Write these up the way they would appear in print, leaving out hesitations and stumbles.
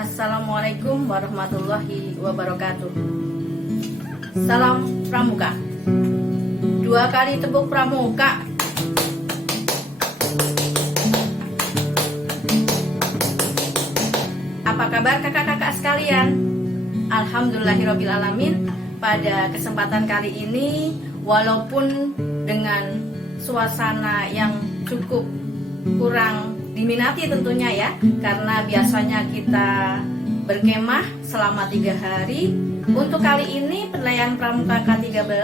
Assalamualaikum warahmatullahi wabarakatuh. Salam Pramuka. 2 kali tepuk pramuka. Apa kabar kakak-kakak sekalian? Alhamdulillahirobbilalamin. Pada kesempatan kali ini, walaupun dengan suasana yang cukup kurang diminati tentunya ya, karena biasanya kita berkemah selama 3 hari. Untuk kali ini penilaian Pramuka K13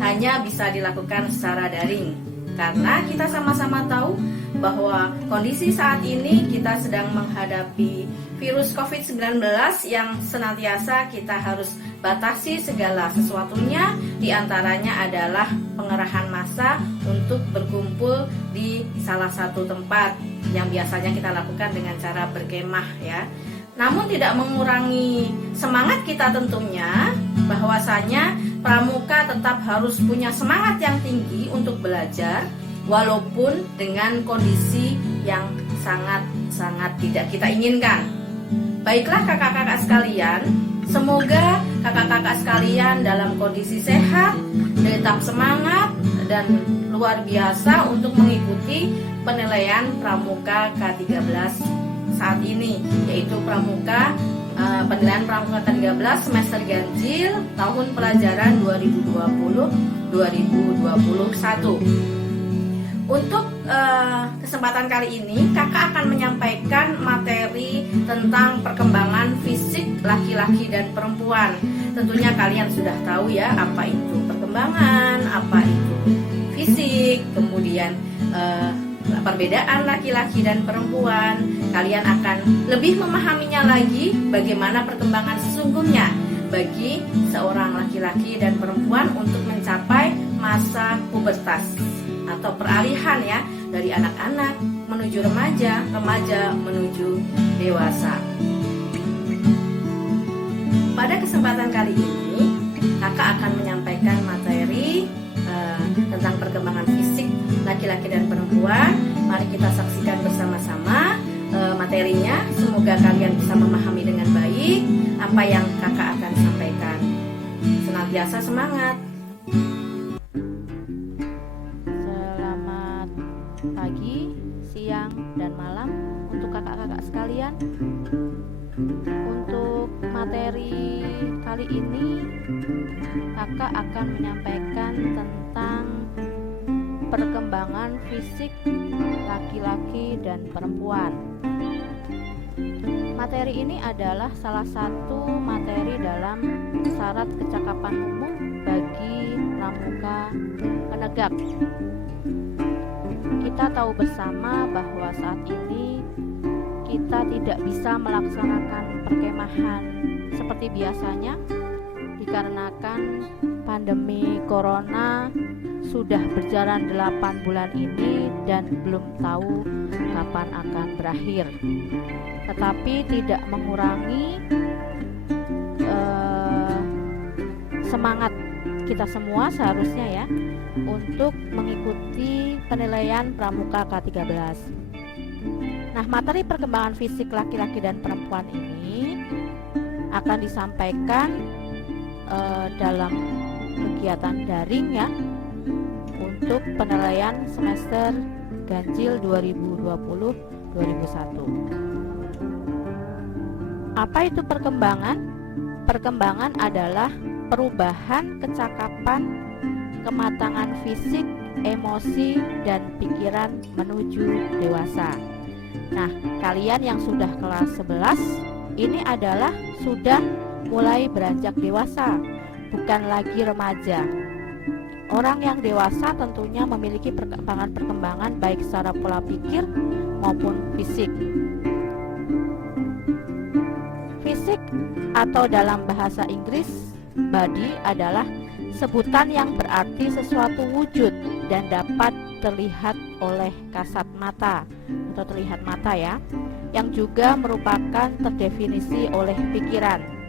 hanya bisa dilakukan secara daring, karena kita sama-sama tahu bahwa kondisi saat ini kita sedang menghadapi virus COVID-19 yang senantiasa kita harus batasi segala sesuatunya, diantaranya adalah pengerahan massa untuk berkumpul di salah satu tempat yang biasanya kita lakukan dengan cara berkemah ya. Namun tidak mengurangi semangat kita tentunya, bahwasanya pramuka tetap harus punya semangat yang tinggi untuk belajar walaupun dengan kondisi yang sangat tidak kita inginkan. Baiklah kakak-kakak sekalian, semoga kakak-kakak sekalian dalam kondisi sehat, tetap semangat, dan luar biasa untuk mengikuti penilaian Pramuka K13 saat ini, yaitu penilaian Pramuka K13 semester ganjil tahun pelajaran 2020-2021. Untuk kesempatan kali ini, kakak akan menyampaikan materi tentang perkembangan fisik laki-laki dan perempuan. Tentunya kalian sudah tahu ya, apa itu perkembangan, apa itu fisik, kemudian perbedaan laki-laki dan perempuan. Kalian akan lebih memahaminya lagi bagaimana perkembangan sesungguhnya bagi seorang laki-laki dan perempuan untuk mencapai masa pubertas atau peralihan ya, dari anak-anak menuju remaja, remaja menuju dewasa. Pada kesempatan kali ini, kakak akan menyampaikan materi tentang perkembangan fisik laki-laki dan perempuan. Mari kita saksikan bersama-sama materinya. Semoga kalian bisa memahami dengan baik apa yang kakak akan sampaikan. Senantiasa semangat. Selamat pagi, siang, dan malam untuk kakak-kakak sekalian. Untuk materi kali ini, kakak akan menyampaikan tentang perkembangan fisik laki-laki dan perempuan. Materi ini adalah salah satu materi dalam syarat kecakapan umum bagi pramuka penegak. Kita tahu bersama bahwa saat ini kita tidak bisa melaksanakan perkemahan seperti biasanya dikarenakan pandemi corona sudah berjalan 8 bulan ini dan belum tahu kapan akan berakhir. Tetapi tidak mengurangi semangat kita semua seharusnya ya untuk mengikuti penilaian Pramuka K13. Nah, materi perkembangan fisik laki-laki dan perempuan ini akan disampaikan dalam kegiatan daring ya, untuk penilaian semester ganjil 2020-2021. Apa itu perkembangan? Perkembangan adalah perubahan kecakapan, kematangan fisik, emosi, dan pikiran menuju dewasa. Nah, kalian yang sudah kelas 11 ini adalah sudah mulai beranjak dewasa, bukan lagi remaja. Orang yang dewasa tentunya memiliki perkembangan baik secara pola pikir maupun fisik. Fisik atau dalam bahasa Inggris body adalah sebutan yang berarti sesuatu wujud dan dapat terlihat oleh kasat mata atau terlihat mata ya, yang juga merupakan terdefinisi oleh pikiran.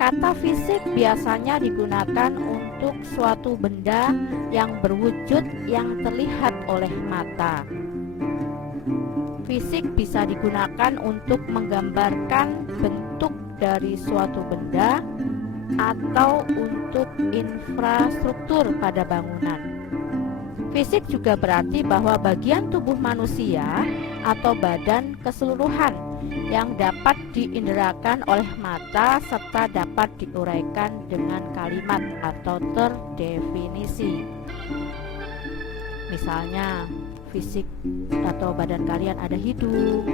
Kata fisik biasanya digunakan untuk suatu benda yang berwujud yang terlihat oleh mata. fisik bisa digunakan untuk menggambarkan bentuk dari suatu benda atau untuk infrastruktur pada bangunan. Fisik juga berarti bahwa bagian tubuh manusia atau badan keseluruhan yang dapat diinderakan oleh mata serta dapat diuraikan dengan kalimat atau terdefinisi. Misalnya, fisik atau badan kalian ada hidung,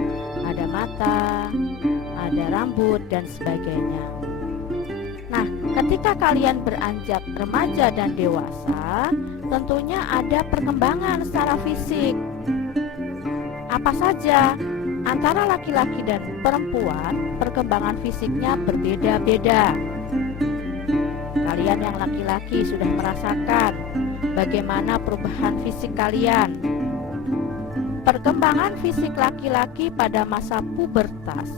ada mata, ada rambut, dan sebagainya. Nah, ketika kalian beranjak remaja dan dewasa, tentunya ada perkembangan secara fisik. Apa saja? Antara laki-laki dan perempuan, perkembangan fisiknya berbeda-beda. Kalian yang laki-laki sudah merasakan bagaimana perubahan fisik kalian. Perkembangan fisik laki-laki pada masa pubertas.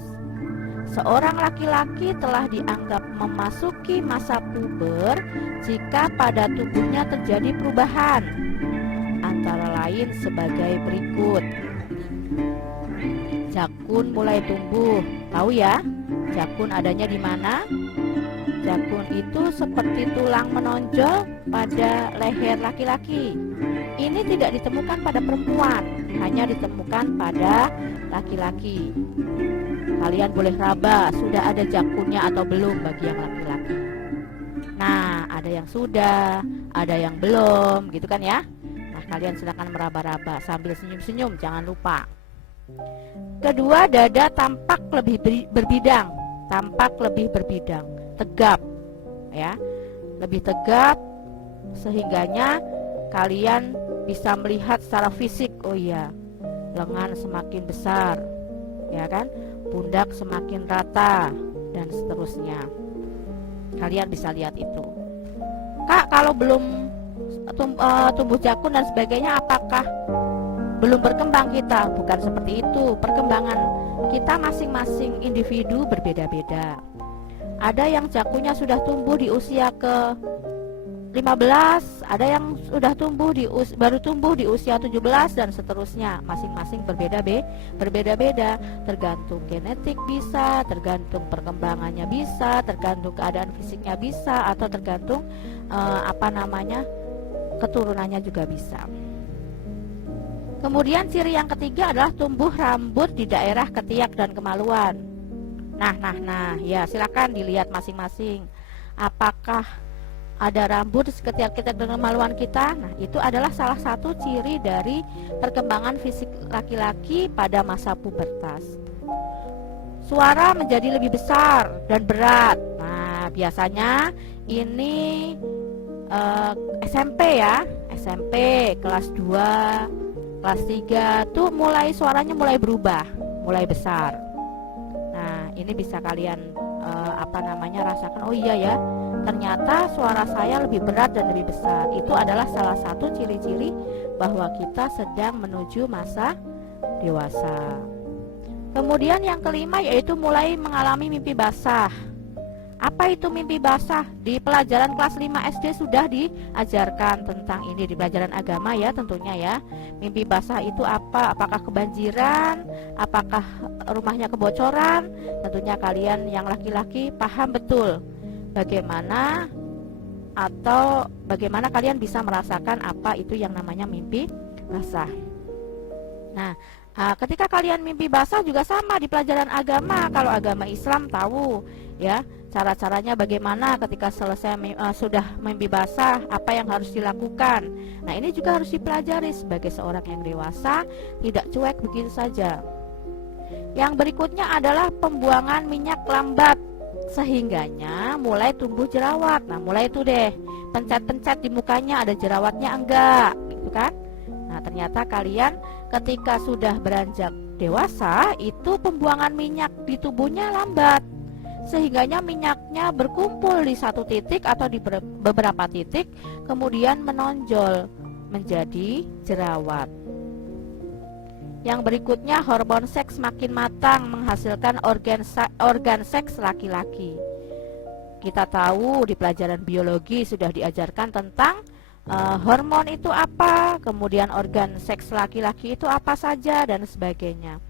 Seorang laki-laki telah dianggap memasuki masa puber jika pada tubuhnya terjadi perubahan, antara lain sebagai berikut. Jakun mulai tumbuh. Tahu ya, jakun adanya di mana? Jakun itu seperti tulang menonjol pada leher laki-laki. Ini tidak ditemukan pada perempuan, hanya ditemukan pada laki-laki. Kalian boleh raba, sudah ada jakunnya atau belum bagi yang laki-laki. Nah, ada yang sudah, ada yang belum, gitu kan ya. Nah, kalian silakan meraba-raba sambil senyum-senyum, jangan lupa. Kedua, dada tampak lebih berbidang, tegap, ya, lebih tegap, sehingganya kalian bisa melihat secara fisik. Oh iya, lengan semakin besar, ya kan, pundak semakin rata, dan seterusnya. Kalian bisa lihat itu. Kak, kalau belum tumbuh jakun dan sebagainya, apakah belum berkembang kita? Bukan seperti itu. Perkembangan kita masing-masing individu berbeda-beda. Ada yang jakunnya sudah tumbuh di usia ke 15, ada yang sudah baru tumbuh di usia 17, dan seterusnya. Masing-masing berbeda-beda, tergantung genetik bisa, tergantung perkembangannya bisa, tergantung keadaan fisiknya bisa, atau tergantung keturunannya juga bisa. Kemudian ciri yang ketiga adalah tumbuh rambut di daerah ketiak dan kemaluan. Nah, ya silakan dilihat masing-masing. Apakah ada rambut di ketiak-ketiak dan kemaluan kita? Nah, itu adalah salah satu ciri dari perkembangan fisik laki-laki pada masa pubertas. Suara menjadi lebih besar dan berat. Nah, biasanya ini SMP ya, SMP kelas 2, kelas 3 tuh suaranya mulai berubah, mulai besar. Nah, ini bisa kalian rasakan. Oh iya ya, ternyata suara saya lebih berat dan lebih besar. Itu adalah salah satu ciri-ciri bahwa kita sedang menuju masa dewasa. Kemudian yang kelima yaitu mulai mengalami mimpi basah. Apa itu mimpi basah? Di pelajaran kelas 5 SD sudah diajarkan tentang ini, di pelajaran agama ya tentunya ya. Mimpi basah itu apa? Apakah kebanjiran? Apakah rumahnya kebocoran? Tentunya kalian yang laki-laki paham betul bagaimana kalian bisa merasakan apa itu yang namanya mimpi basah. Nah, ketika kalian mimpi basah juga sama di pelajaran agama. Kalau agama Islam tahu ya cara-caranya bagaimana ketika selesai sudah mimpi basah, apa yang harus dilakukan. Nah, ini juga harus dipelajari sebagai seorang yang dewasa, tidak cuek begitu saja. Yang berikutnya adalah pembuangan minyak lambat, sehingganya mulai tumbuh jerawat. Nah, mulai itu deh, pencet-pencet di mukanya ada jerawatnya enggak, gitu kan? Nah, ternyata kalian ketika sudah beranjak dewasa, itu pembuangan minyak di tubuhnya lambat, sehingganya minyaknya berkumpul di satu titik atau di beberapa titik, kemudian menonjol menjadi jerawat. Yang berikutnya, hormon seks makin matang menghasilkan organ seks laki-laki. Kita tahu di pelajaran biologi sudah diajarkan tentang hormon itu apa, kemudian organ seks laki-laki itu apa saja, dan sebagainya.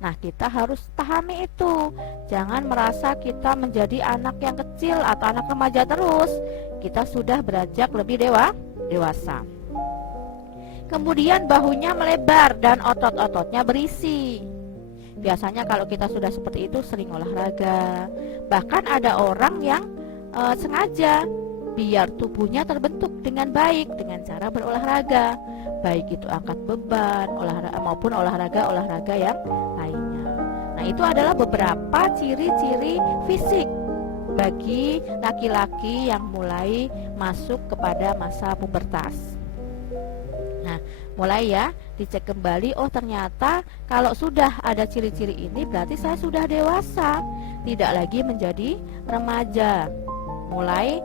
Nah, kita harus pahami itu. Jangan merasa kita menjadi anak yang kecil atau anak remaja terus. Kita sudah beranjak lebih dewasa. Kemudian bahunya melebar dan otot-ototnya berisi. Biasanya kalau kita sudah seperti itu sering olahraga. Bahkan ada orang yang sengaja biar tubuhnya terbentuk dengan baik dengan cara berolahraga, baik itu angkat beban, olahraga maupun olahraga yang lainnya. Nah, itu adalah beberapa ciri-ciri fisik bagi laki-laki yang mulai masuk kepada masa pubertas. Nah, mulai ya dicek kembali, oh ternyata kalau sudah ada ciri-ciri ini berarti saya sudah dewasa, tidak lagi menjadi remaja. Mulai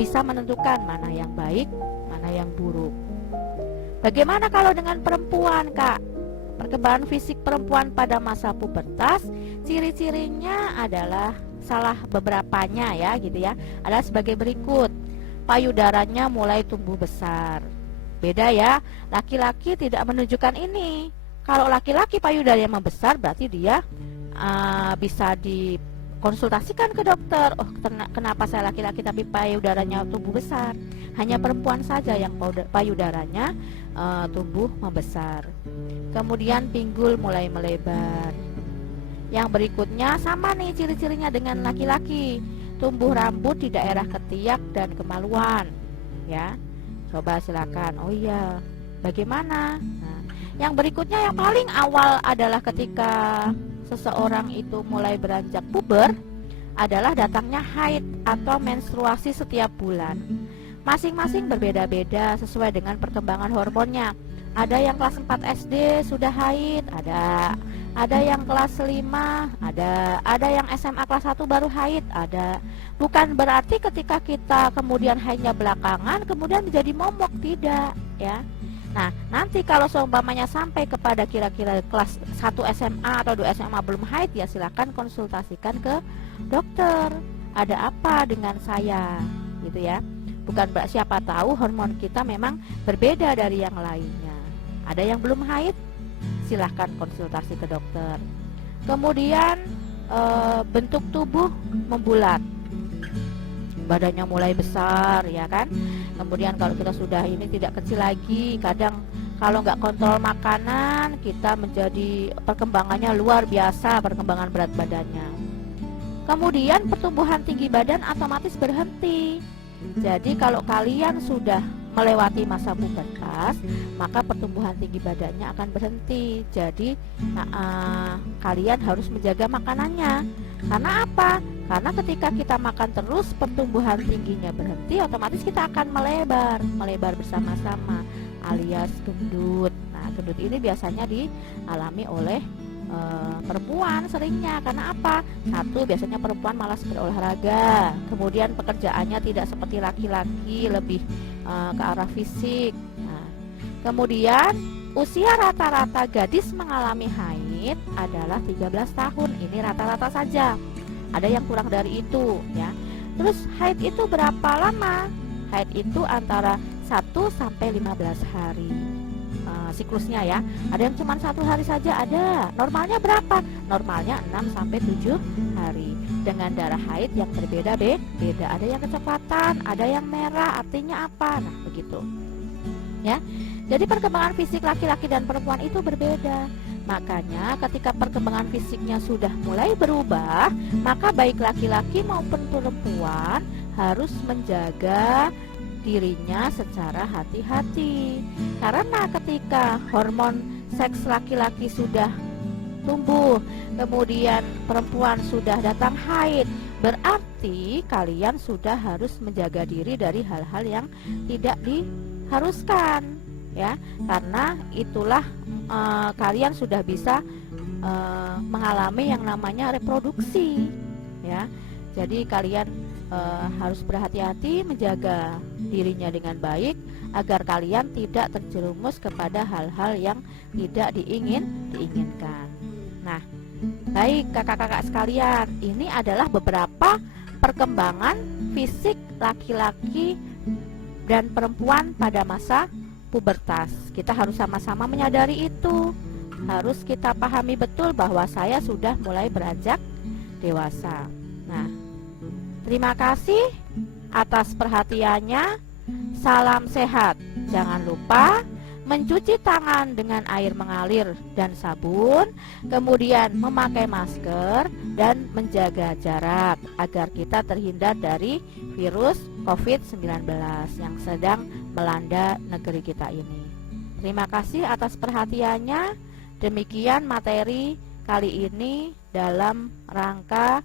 bisa menentukan mana yang baik, mana yang buruk. Bagaimana kalau dengan perempuan, Kak? Perkembangan fisik perempuan pada masa pubertas, ciri-cirinya adalah salah beberapanya ya gitu ya. Adalah sebagai berikut. Payudaranya mulai tumbuh besar. Beda ya, laki-laki tidak menunjukkan ini. Kalau laki-laki payudaranya membesar berarti dia bisa dikonsultasikan ke dokter. Oh, kenapa saya laki-laki tapi payudaranya tumbuh besar? Hanya perempuan saja yang payudaranya tumbuh membesar. Kemudian pinggul mulai melebar. Yang berikutnya sama nih ciri-cirinya dengan laki-laki. Tumbuh rambut di daerah ketiak dan kemaluan. Ya, coba silakan. Oh iya, bagaimana? Nah, yang berikutnya yang paling awal adalah ketika seseorang itu mulai beranjak puber adalah datangnya haid atau menstruasi setiap bulan. Masing-masing berbeda-beda sesuai dengan perkembangan hormonnya. Ada yang kelas 4 SD sudah haid, ada yang kelas 5, ada yang SMA kelas 1 baru haid, ada. Bukan berarti ketika kita kemudian haidnya belakangan kemudian menjadi momok, tidak ya. Nah, nanti kalau seumpamanya sampai kepada kira-kira kelas 1 SMA atau 2 SMA belum haid, ya silakan konsultasikan ke dokter. Ada apa dengan saya? Gitu ya. Bukan siapa tahu hormon kita memang berbeda dari yang lainnya. Ada yang belum haid, silahkan konsultasi ke dokter. Kemudian bentuk tubuh membulat, badannya mulai besar ya kan. Kemudian kalau kita sudah ini tidak kecil lagi, kadang kalau nggak kontrol makanan kita menjadi perkembangannya luar biasa, perkembangan berat badannya. Kemudian pertumbuhan tinggi badan otomatis berhenti. Jadi kalau kalian sudah melewati masa pubertas, maka pertumbuhan tinggi badannya akan berhenti. Jadi kalian harus menjaga makanannya. Karena apa? Karena ketika kita makan terus, pertumbuhan tingginya berhenti, otomatis kita akan melebar bersama-sama, alias gendut. Nah, gendut ini biasanya dialami oleh perempuan seringnya. Karena apa? Satu, biasanya perempuan malas berolahraga. Kemudian pekerjaannya tidak seperti laki-laki, lebih ke arah fisik. Nah, kemudian usia rata-rata gadis mengalami haid adalah 13 tahun. Ini rata-rata saja. Ada yang kurang dari itu ya. Terus haid itu berapa lama? Haid itu antara 1 sampai 15 hari siklusnya ya. Ada yang cuma 1 hari saja ada. Normalnya berapa? Normalnya 6 sampai 7 hari. Dengan darah haid yang berbeda-beda. Ada yang kecoklatan, ada yang merah, artinya apa? Nah, begitu. Ya. Jadi perkembangan fisik laki-laki dan perempuan itu berbeda. Makanya ketika perkembangan fisiknya sudah mulai berubah, maka baik laki-laki maupun perempuan harus menjaga dirinya secara hati-hati. Karena ketika hormon seks laki-laki sudah tumbuh, kemudian perempuan sudah datang haid, berarti kalian sudah harus menjaga diri dari hal-hal yang tidak diharuskan ya. Karena itulah kalian sudah bisa mengalami yang namanya reproduksi ya. Jadi kalian harus berhati-hati menjaga dirinya dengan baik agar kalian tidak terjerumus kepada hal-hal yang tidak diinginkan. Nah, baik kakak-kakak sekalian, ini adalah beberapa perkembangan fisik laki-laki dan perempuan pada masa pubertas. Kita harus sama-sama menyadari itu. harus kita pahami betul bahwa saya sudah mulai beranjak dewasa. Nah, terima kasih atas perhatiannya. Salam sehat. Jangan lupa mencuci tangan dengan air mengalir dan sabun, kemudian memakai masker dan menjaga jarak agar kita terhindar dari virus COVID-19 yang sedang melanda negeri kita ini. Terima kasih atas perhatiannya. Demikian materi kali ini dalam rangka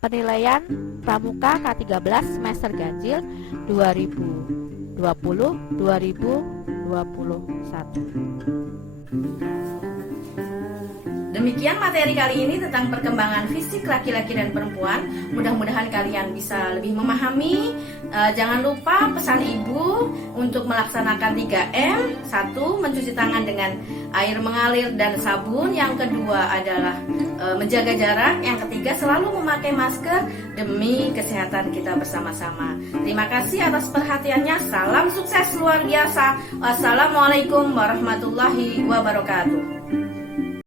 penilaian pramuka K13 semester ganjil 2020-2021. Demikian materi kali ini tentang perkembangan fisik laki-laki dan perempuan. Mudah-mudahan kalian bisa lebih memahami. Jangan lupa pesan ibu untuk melaksanakan 3M. 1. Mencuci tangan dengan air mengalir dan sabun. Yang kedua adalah menjaga jarak. Yang ketiga selalu memakai masker demi kesehatan kita bersama-sama. Terima kasih atas perhatiannya. Salam sukses luar biasa. Wassalamualaikum warahmatullahi wabarakatuh.